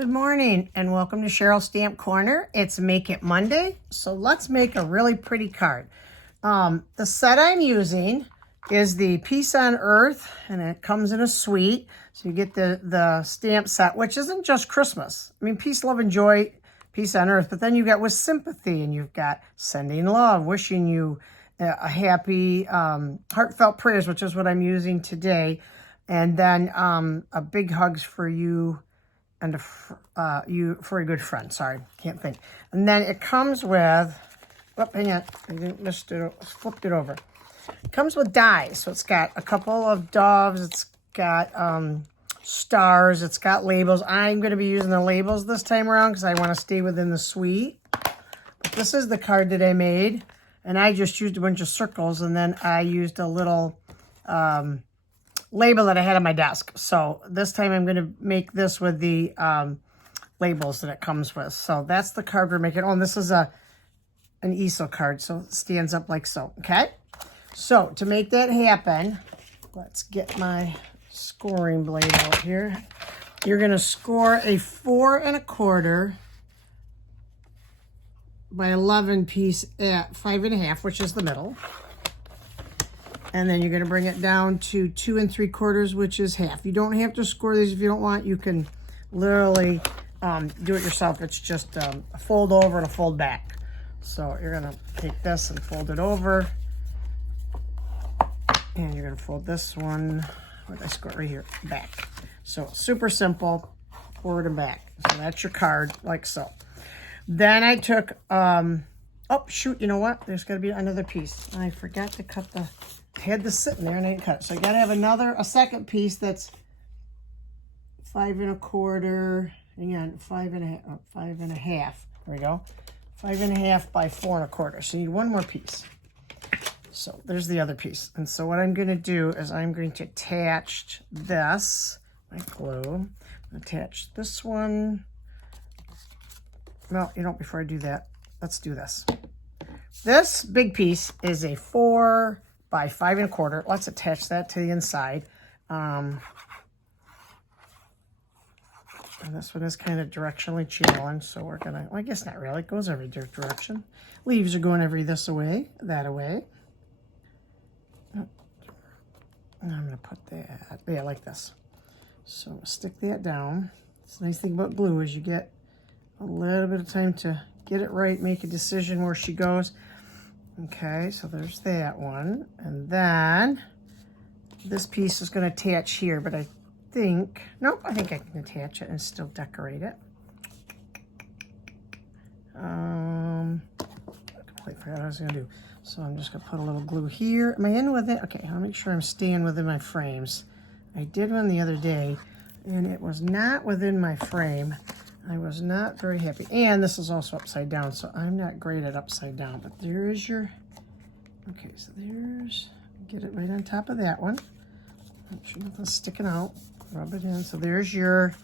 Good morning and welcome to Cheryl Stamp Corner. It's Make It Monday, so let's make a really pretty card. The set I'm using is the Peace on Earth, and it comes in a suite. So you get the stamp set, which isn't just Christmas. I mean, peace, love, and joy, peace on earth. But then you got with sympathy, and you've got sending love, wishing you a happy, heartfelt prayers, which is what I'm using today. And then a big hugs for you and you for a good friend. Sorry, can't think. And then it comes with, oh, hang on, I didn't missed it, flipped it over. It comes with dies, so it's got a couple of doves, it's got stars, it's got labels. I'm going to be using the labels this time around because I want to stay within the suite. But this is the card that I made, and I just used a bunch of circles, and then I used a little label that I had on my desk. So this time I'm going to make this with the labels that it comes with. So that's the card we're making. Oh, and this is an easel card, so it stands up like so, okay? So to make that happen, let's get my scoring blade out here. You're going to score a 4 1/4 by 11 piece at 5 1/2, which is the middle. And then you're going to bring it down to 2 3/4, which is half. You don't have to score these if you don't want. You can literally do it yourself. It's just a fold over and a fold back. So you're going to take this and fold it over. And you're going to fold this one, where did I score it? Right here, back. So super simple, forward and back. So that's your card, like so. Then I took, oh, shoot, you know what? There's got to be another piece. I forgot to cut the... I had this sitting there and I didn't cut it. So I got to have a second piece that's 5 1/4. Hang on, 5 1/2. 5 1/2. There we go. 5 1/2 by 4 1/4. So you need one more piece. So there's the other piece. And so what I'm going to do is I'm going to attach this, my glue, attach this one. Well, you know, before I do that, let's do this. This big piece is a 4 by 5 1/4. Let's attach that to the inside. And this one is kind of directionally channeling, so we're gonna, well, I guess not really, it goes every direction. Leaves are going every this away, that away. And I'm gonna put that, yeah, like this. So stick that down. The nice thing about glue is you get a little bit of time to get it right, make a decision where she goes. Okay, so there's that one. And then this piece is going to attach here, but I think, nope, I think I can attach it and still decorate it. I completely forgot what I was going to do. So I'm just going to put a little glue here. Am I in with it? Okay, I'll make sure I'm staying within my frames. I did one the other day, and it was not within my frame. I was not very happy. And this is also upside down, so I'm not great at upside down. But there is your, okay, so there's, get it right on top of that one. Make sure nothing's sticking out. Rub it in. So there's your,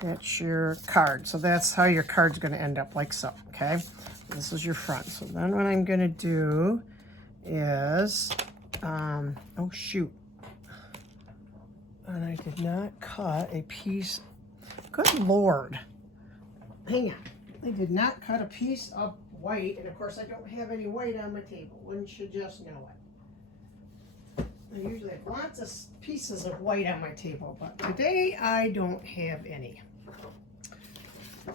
that's your card. So that's how your card's going to end up, like so, okay? This is your front. So then what I'm going to do is, oh, shoot. And I did not cut a piece. Good Lord. Hang on. I did not cut a piece of white, and of course I don't have any white on my table. Wouldn't you just know it? I usually have lots of pieces of white on my table, but today I don't have any.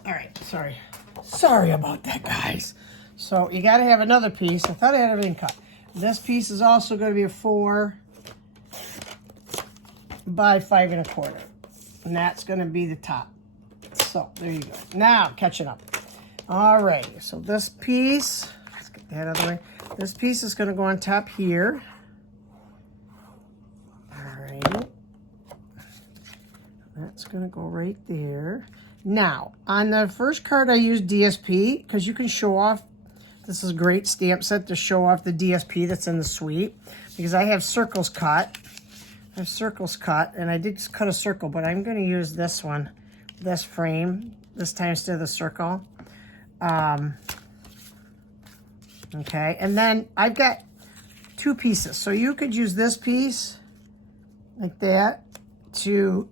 All right, sorry. Sorry about that, guys. So you got to have another piece. I thought I had everything cut. This piece is also going to be a 4 by 5 1/4, and that's going to be the top. So there you go. Now catching up. All right. So this piece, let's get that out of the way. This piece is going to go on top here. All right. That's going to go right there. Now on the first card, I used DSP because you can show off. This is a great stamp set to show off the DSP that's in the suite because I have circles cut. I have circles cut, and I did just cut a circle, but I'm going to use this one. This frame, this time instead of the circle. Okay, and then I've got 2 pieces. So you could use this piece like that to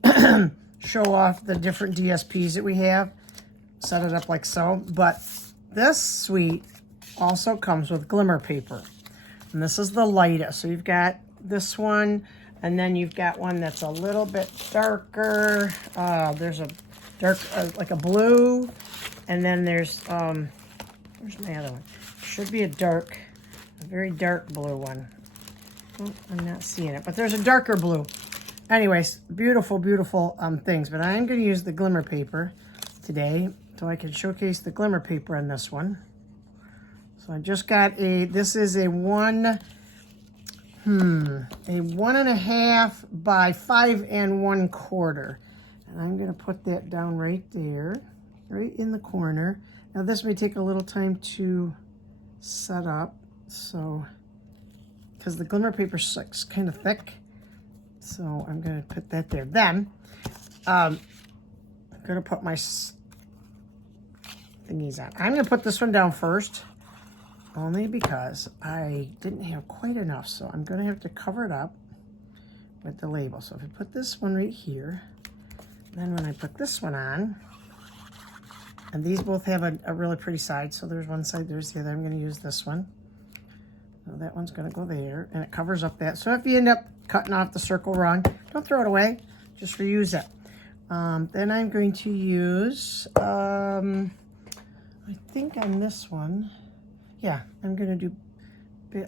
show off the different DSPs that we have. Set it up like so. But this suite also comes with glimmer paper. And this is the lightest. So you've got this one, and then you've got one that's a little bit darker. There's a dark, like a blue, and then there's, where's my other one? Should be a very dark blue one. Oh, I'm not seeing it, but there's a darker blue. Anyways, beautiful, beautiful things. But I am going to use the glimmer paper today so I can showcase the glimmer paper on this one. So I just got this is a 1.5 by 5 1/4. And I'm going to put that down right there, right in the corner. Now this may take a little time to set up, so, because the glimmer paper is kind of thick. So I'm going to put that there. Then I'm going to put my thingies on. I'm going to put this one down first, only because I didn't have quite enough. So I'm going to have to cover it up with the label. So if I put this one right here, then when I put this one on, and these both have a really pretty side. So there's one side, there's the other. I'm going to use this one. So that one's going to go there, and it covers up that. So if you end up cutting off the circle wrong, don't throw it away. Just reuse it. Then I'm going to use, I think on this one, yeah, I'm going to do,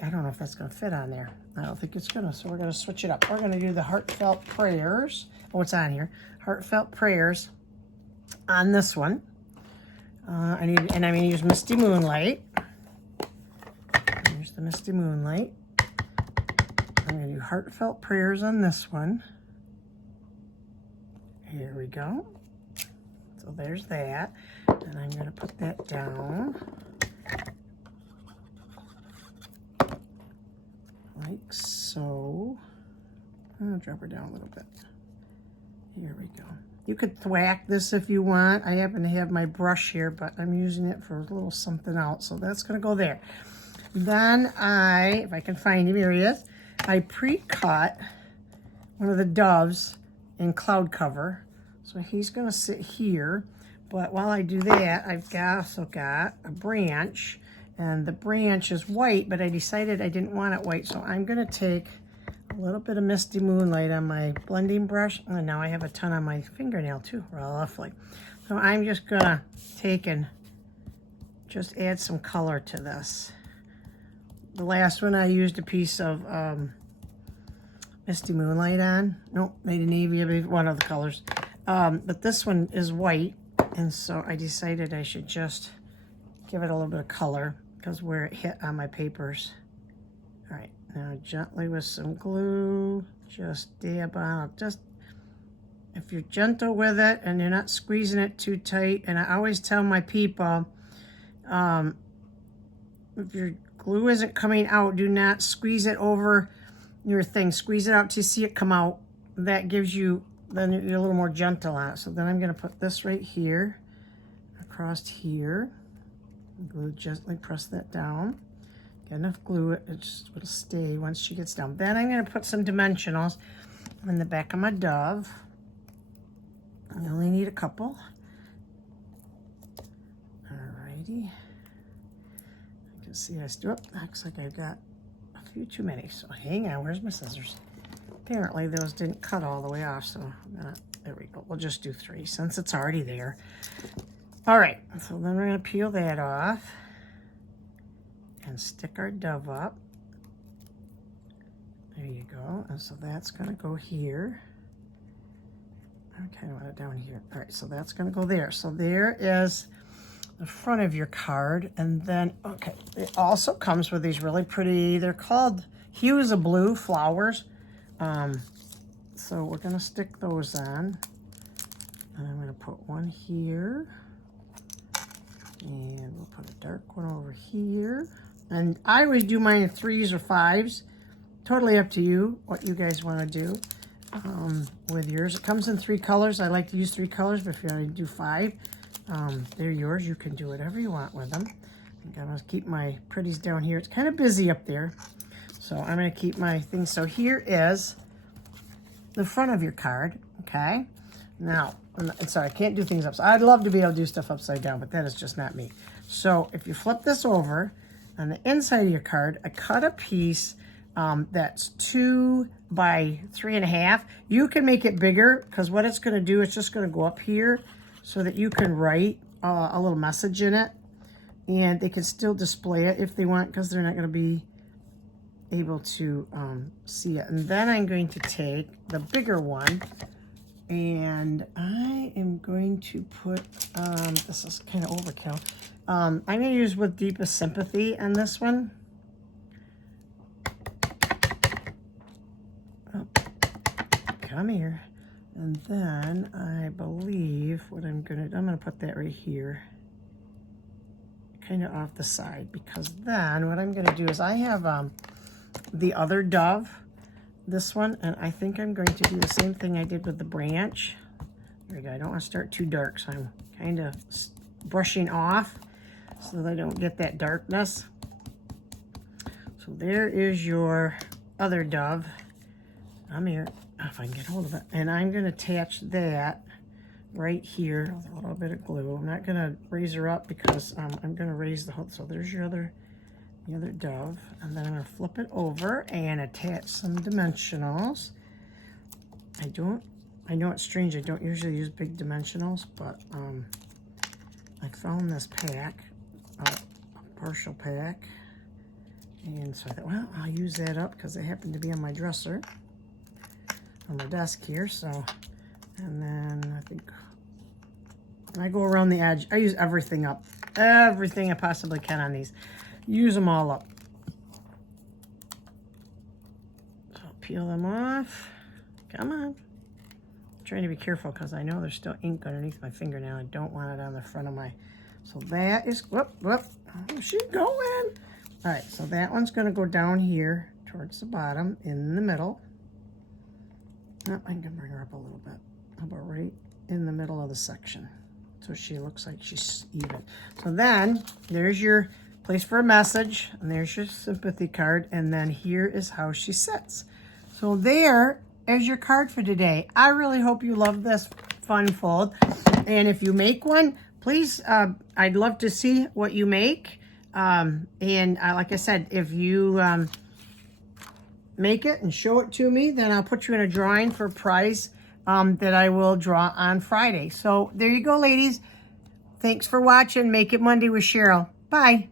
I don't know if that's going to fit on there. I don't think it's going to, so we're going to switch it up. We're going to do the heartfelt prayers. Oh, it's on here. Heartfelt prayers on this one. I'm going to use Misty Moonlight. Here's the Misty Moonlight. I'm going to do heartfelt prayers on this one. Here we go. So there's that. And I'm going to put that down. Like so. I'll drop her down a little bit. Here we go. You could thwack this if you want. I happen to have my brush here, but I'm using it for a little something else. So that's going to go there. Then if I can find him, here he is. I pre-cut one of the doves in cloud cover. So he's going to sit here. But while I do that, I've also got a branch. And the branch is white, but I decided I didn't want it white. So I'm going to take a little bit of Misty Moonlight on my blending brush. And now I have a ton on my fingernail too, roughly. So I'm just going to take and just add some color to this. The last one I used a piece of Misty Moonlight on. Nope, made a navy of one of the colors. But this one is white, and so I decided I should just give it a little bit of color because where it hit on my papers. All right, now gently with some glue, just dab on. Just if you're gentle with it and you're not squeezing it too tight. And I always tell my people, if your glue isn't coming out, do not squeeze it over your thing. Squeeze it out till you see it come out. That gives you, then you're a little more gentle on it. So then I'm going to put this right here, across here. Glue, gently press that down. Get enough glue, it'll stay once she gets down. Then I'm going to put some dimensionals in the back of my dove. I only need a couple. Alrighty. You can see I still, looks like I've got a few too many. So hang on, where's my scissors? Apparently those didn't cut all the way off, so there we go. We'll just do 3 since it's already there. All right, so then we're going to peel that off and stick our dove up. There you go. And so that's going to go here. I kind of want it down here. All right, so that's going to go there. So there is the front of your card. And then, okay, it also comes with these really pretty, they're called Hues of Blue flowers. So we're going to stick those on. And I'm going to put one here. And we'll put a dark one over here. And I always do mine in 3s or 5s. Totally up to you, what you guys want to do with yours. It comes in 3 colors. I like to use 3 colors, but if you want to do 5, they're yours. You can do whatever you want with them. I'm going to keep my pretties down here. It's kind of busy up there. So I'm going to keep my things. So here is the front of your card, okay? Now, I'm sorry, I can't do things upside. I'd love to be able to do stuff upside down, but that is just not me. So if you flip this over, on the inside of your card, I cut a piece that's 2 by 3.5. You can make it bigger because what it's going to do, it's just going to go up here so that you can write a little message in it. And they can still display it if they want because they're not going to be able to see it. And then I'm going to take the bigger one and I am going to put, this is kind of overkill. I'm going to use With Deepest Sympathy on this one. Oh, come here. And then I believe what I'm going to put that right here, kind of off the side, because then what I'm going to do is I have the other dove, this one, and I think I'm going to do the same thing I did with the branch. There we go. I don't want to start too dark, so I'm kind of brushing off so that I don't get that darkness. So there is your other dove. I'm here, if I can get hold of it, and I'm going to attach that right here with a little bit of glue. I'm not going to raise her up because I'm going to raise the whole. So there's your the other dove, and then I'm going to flip it over and attach some dimensionals. I know it's strange, I don't usually use big dimensionals, but I found this pack, a partial pack, and so I thought, well, I'll use that up because they happen to be on my dresser, on my desk here. So, and then I think when I go around the edge, I use everything up, everything I possibly can on these. Use them all up. So I'll peel them off. Come on. I'm trying to be careful because I know there's still ink underneath my fingernail. I don't want it on the front of my. So that is, whoop. Oh, she's going. All right, so that one's going to go down here towards the bottom in the middle. Oh, I can bring her up a little bit. How about right in the middle of the section? So she looks like she's even. So then there's your place for a message, and there's your sympathy card, and then here is how she sits. So there is your card for today. I really hope you love this fun fold, and if you make one, please, I'd love to see what you make, and like I said, if you make it and show it to me, then I'll put you in a drawing for a prize that I will draw on Friday. So there you go, ladies. Thanks for watching Make It Monday with Cheryl. Bye.